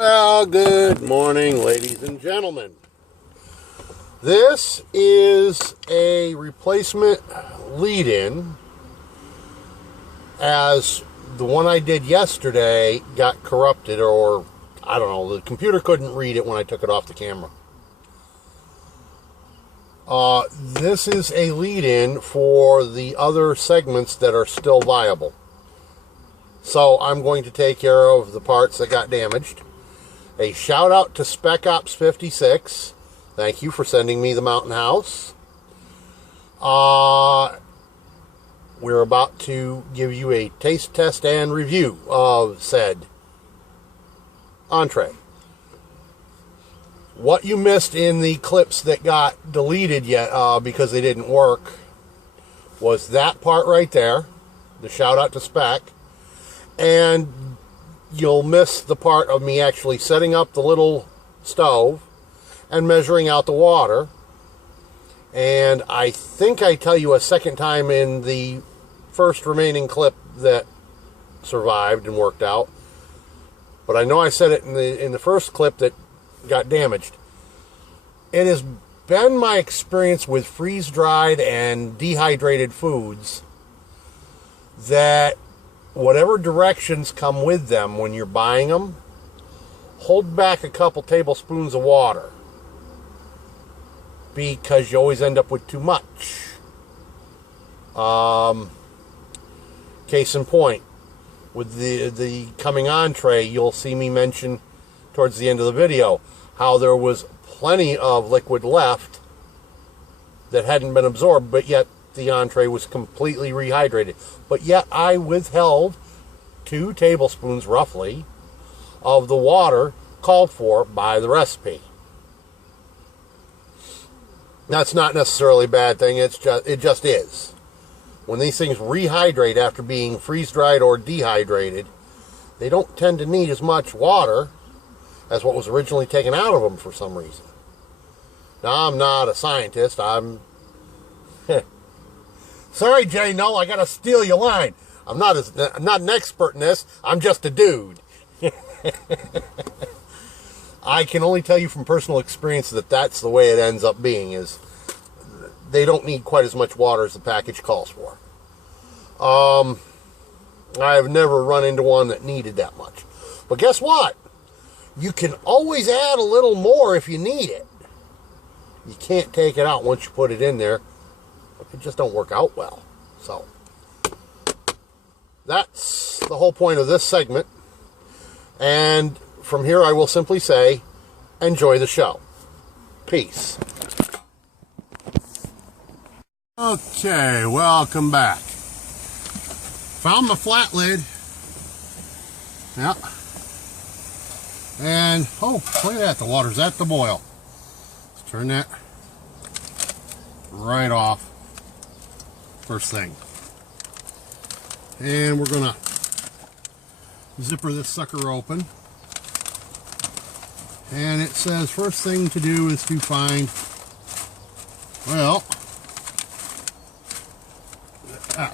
Well, good morning, ladies and gentlemen. This is a replacement lead-in, as the one I did yesterday got corrupted, or I don't know, the computer couldn't read it when I took it off the camera. This is a lead-in for the other segments that are still viable. So I'm going to take care of the parts that got damaged. A shout out to SPECOPS56. Thank you for sending me the Mountain House. We're about to give you a taste test and review of said entree. What you missed in the clips that got deleted yet because they didn't work was that part right there, the shout out to Spec, and you'll miss the part of me actually setting up the little stove and measuring out the water. And I think I tell you a second time in the first remaining clip that survived and worked out, but I know I said it in the first clip that got damaged. It has been my experience with freeze-dried and dehydrated foods that whatever directions come with them when you're buying them, hold back a couple tablespoons of water, because you always end up with too much. Case in point, with the coming entree, you'll see me mention towards the end of the video how there was plenty of liquid left that hadn't been absorbed, but yet the entree was completely rehydrated. But yet I withheld 2 tablespoons roughly of the water called for by the recipe. That's not necessarily a bad thing. It just is. When these things rehydrate after being freeze-dried or dehydrated, they don't tend to need as much water as what was originally taken out of them for some reason. Now, I'm not a scientist. Sorry, Jay, no, I gotta steal your line. I'm not an expert in this. I'm just a dude. I can only tell you from personal experience that that's the way it ends up being, is they don't need quite as much water as the package calls for. I've never run into one that needed that much. But guess what? You can always add a little more if you need it. You can't take it out once you put it in there. It just don't work out well. So that's the whole point of this segment. And from here I will simply say, enjoy the show. Peace. Okay, welcome back. Found my flat lid. Yeah. And, oh, look at that, the water's at the boil. Let's turn that right off first thing. And we're gonna zipper this sucker open. And it says first thing to do is to find, well,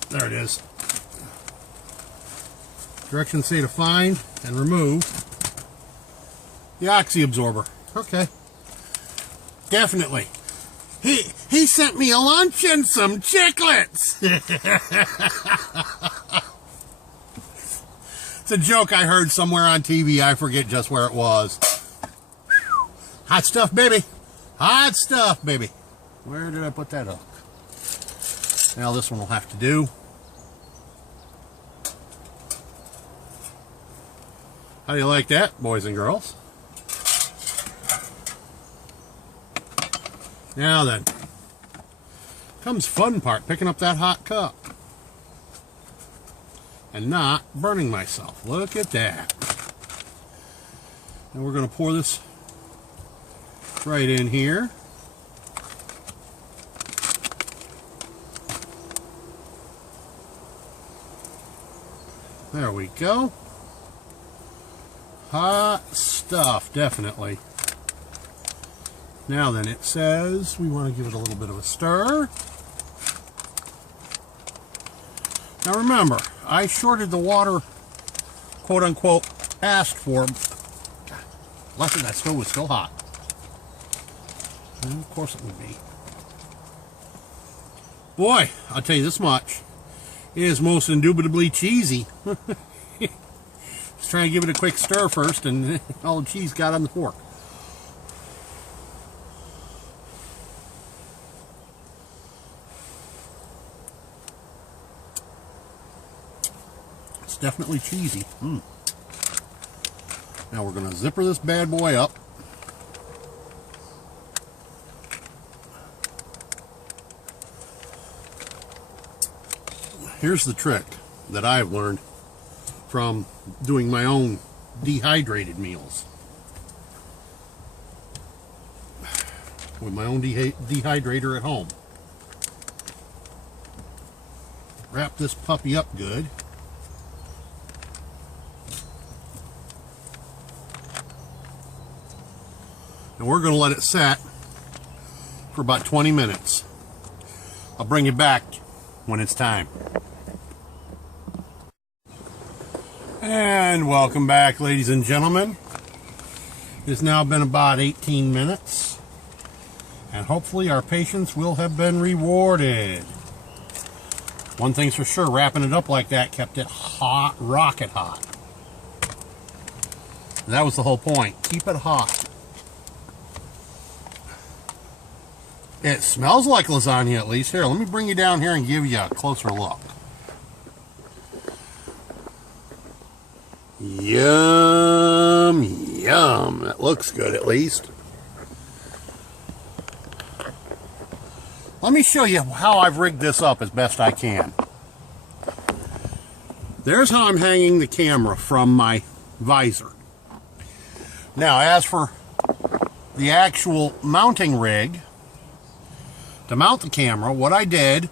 there it is. Directions say to find and remove the oxy absorber. Okay. Definitely. He sent me a lunch and some chiclets. It's a joke I heard somewhere on TV. I forget just where it was. Hot stuff, baby. Hot stuff, baby. Where did I put that hook? Now this one will have to do. How do you like that, boys and girls? Now then, comes fun part, picking up that hot cup and not burning myself. Look at that. And we're going to pour this right in here. There we go. Hot stuff, definitely. Now then, it says we want to give it a little bit of a stir. Now remember, I shorted the water, quote unquote, asked for Luckily that stove was still hot. And of course it would be. Boy, I'll tell you this much. It is most indubitably cheesy. Just trying to give it a quick stir first, and all the cheese got on the fork. It's definitely cheesy. Now we're going to zipper this bad boy up. Here's the trick that I've learned from doing my own dehydrated meals. With my own dehydrator at home. Wrap this puppy up good. And we're going to let it set for about 20 minutes. I'll bring you back when it's time. And welcome back, ladies and gentlemen. It's now been about 18 minutes, and hopefully our patience will have been rewarded. One thing's for sure, wrapping it up like that kept it hot, rocket hot. And that was the whole point. Keep it hot. It smells like lasagna, at least. Here, let me bring you down here and give you a closer look. Yum, yum. That looks good, at least. Let me show you how I've rigged this up as best I can. There's how I'm hanging the camera from my visor. Now, as for the actual mounting rig, to mount the camera, what I did,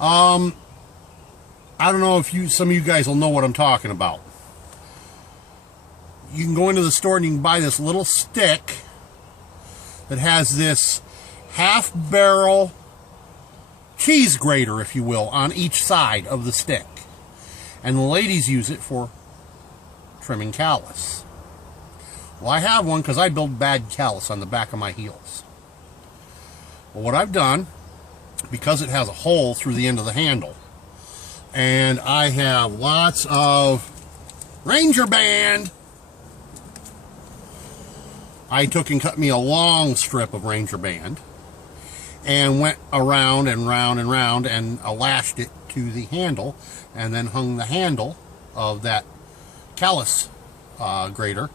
I don't know if some of you guys will know what I'm talking about. You can go into the store and you can buy this little stick that has this half-barrel cheese grater, if you will, on each side of the stick. And the ladies use it for trimming callus. Well, I have one because I build bad callus on the back of my heels. Well, what I've done, because it has a hole through the end of the handle, and I have lots of Ranger Band, I took and cut me a long strip of Ranger Band and went around and round and round and lashed it to the handle, and then hung the handle of that callus grater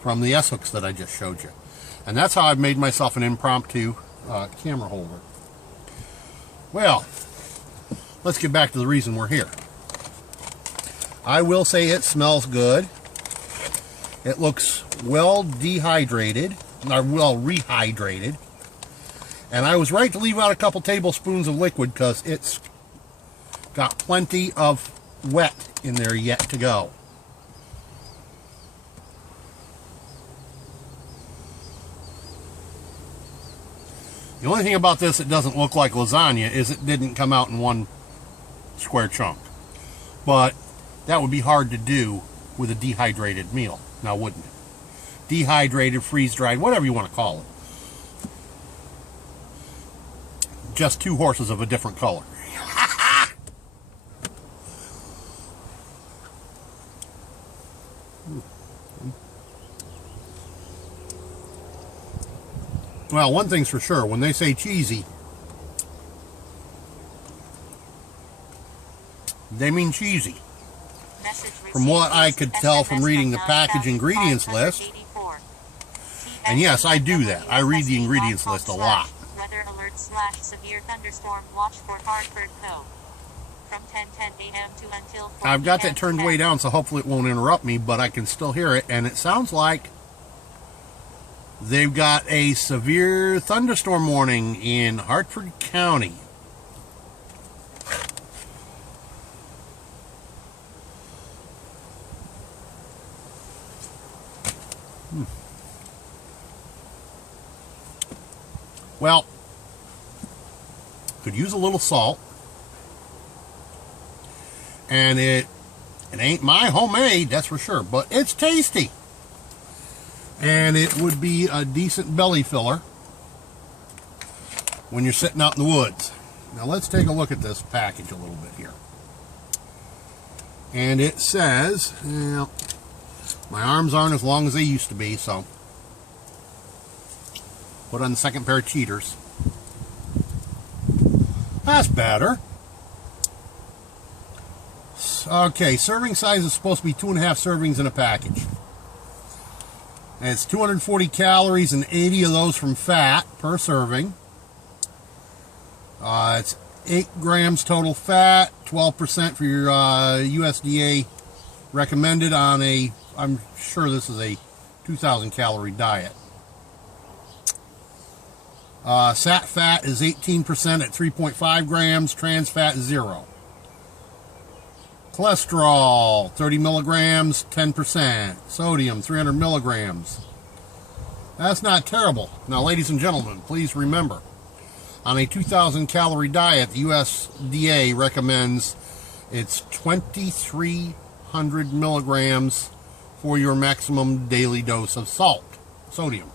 from the S-hooks that I just showed you. And that's how I've made myself an impromptu camera holder. Well, let's get back to the reason we're here. I will say it smells good. It looks well dehydrated, or well rehydrated. And I was right to leave out a couple tablespoons of liquid because it's got plenty of wet in there yet to go. The only thing about this that doesn't look like lasagna is it didn't come out in one square chunk. But that would be hard to do with a dehydrated meal, now wouldn't it? Dehydrated, freeze-dried, whatever you want to call it. Just two horses of a different color. Well, one thing's for sure, when they say cheesy, they mean cheesy. From what I could tell from reading the package ingredients list, and yes, I do that. I read the ingredients list a lot. Weather alert / severe thunderstorm watch for Hartford Co. From 10:10 a.m. to until 4 I've got that turned way down, so hopefully it won't interrupt me, but I can still hear it, and it sounds like they've got a severe thunderstorm warning in Hartford County. Well, could use a little salt. And it ain't my homemade, that's for sure, but it's tasty. And it would be a decent belly filler when you're sitting out in the woods. Now let's take a look at this package a little bit here. And it says, well, my arms aren't as long as they used to be, so put on the second pair of cheaters. That's better. Okay, serving size is supposed to be 2.5 servings in a package. And it's 240 calories and 80 of those from fat per serving. It's 8 grams total fat, 12% for your USDA recommended on a, I'm sure this is a 2,000 calorie diet. Sat fat is 18% at 3.5 grams, trans fat is 0. Cholesterol, 30 milligrams, 10%. Sodium, 300 milligrams. That's not terrible. Now, ladies and gentlemen, please remember, on a 2,000 calorie diet, the USDA recommends it's 2,300 milligrams for your maximum daily dose of sodium.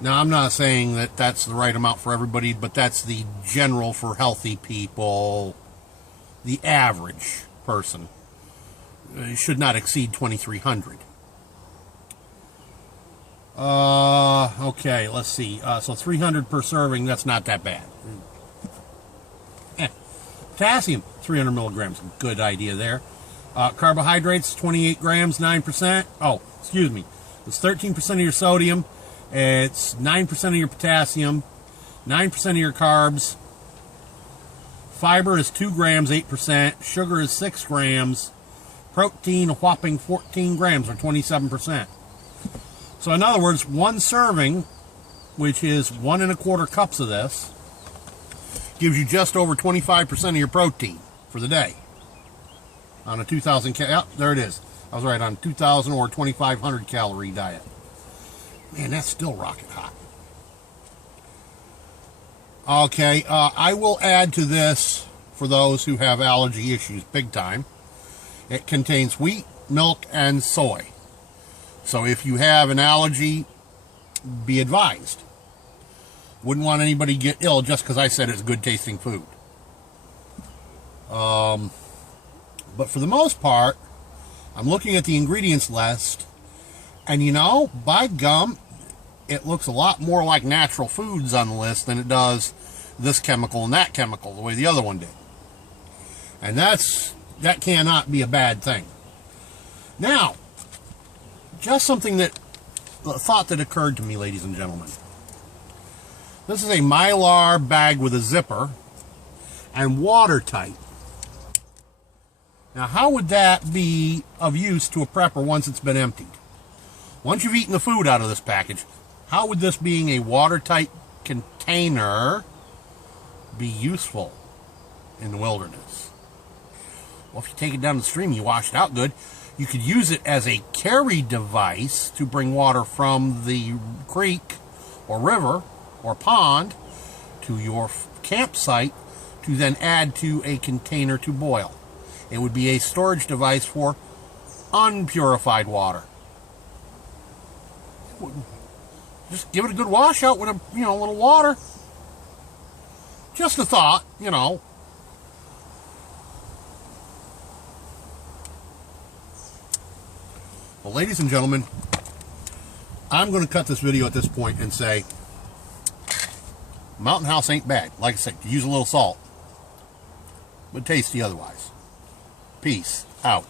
Now, I'm not saying that that's the right amount for everybody, but that's the general for healthy people. The average person should not exceed 2,300. Okay, let's see. So 300 per serving, that's not that bad. Potassium, 300 milligrams, good idea there. Carbohydrates, 28 grams, 9%. Oh, excuse me. It's 13% of your sodium. It's 9% of your potassium, 9% of your carbs. Fiber is 2 grams, 8%. Sugar is 6 grams. Protein, a whopping 14 grams, or 27%. So in other words, one serving, which is 1 1/4 cups of this, gives you just over 25% of your protein for the day. On a 2,000 there it is. I was right, on 2,000 or 2,500 calorie diet. Man, that's still rocket hot. Okay, I will add to this for those who have allergy issues big time. It contains wheat, milk, and soy. So if you have an allergy, be advised. Wouldn't want anybody to get ill just because I said it's good tasting food. But for the most part, I'm looking at the ingredients list, and you know, by gum, it looks a lot more like natural foods on the list than it does this chemical and that chemical, the way the other one did. And that cannot be a bad thing. Now, just something a thought that occurred to me, ladies and gentlemen. This is a Mylar bag with a zipper and watertight. Now, how would that be of use to a prepper once it's been emptied? Once you've eaten the food out of this package, how would this being a watertight container be useful in the wilderness? Well, if you take it down the stream, you wash it out good, you could use it as a carry device to bring water from the creek or river or pond to your campsite to then add to a container to boil. It would be a storage device for unpurified water. Just give it a good wash out with a little water. Just a thought, Well, ladies and gentlemen, I'm going to cut this video at this point and say, Mountain House ain't bad. Like I said, use a little salt, but tasty otherwise. Peace out.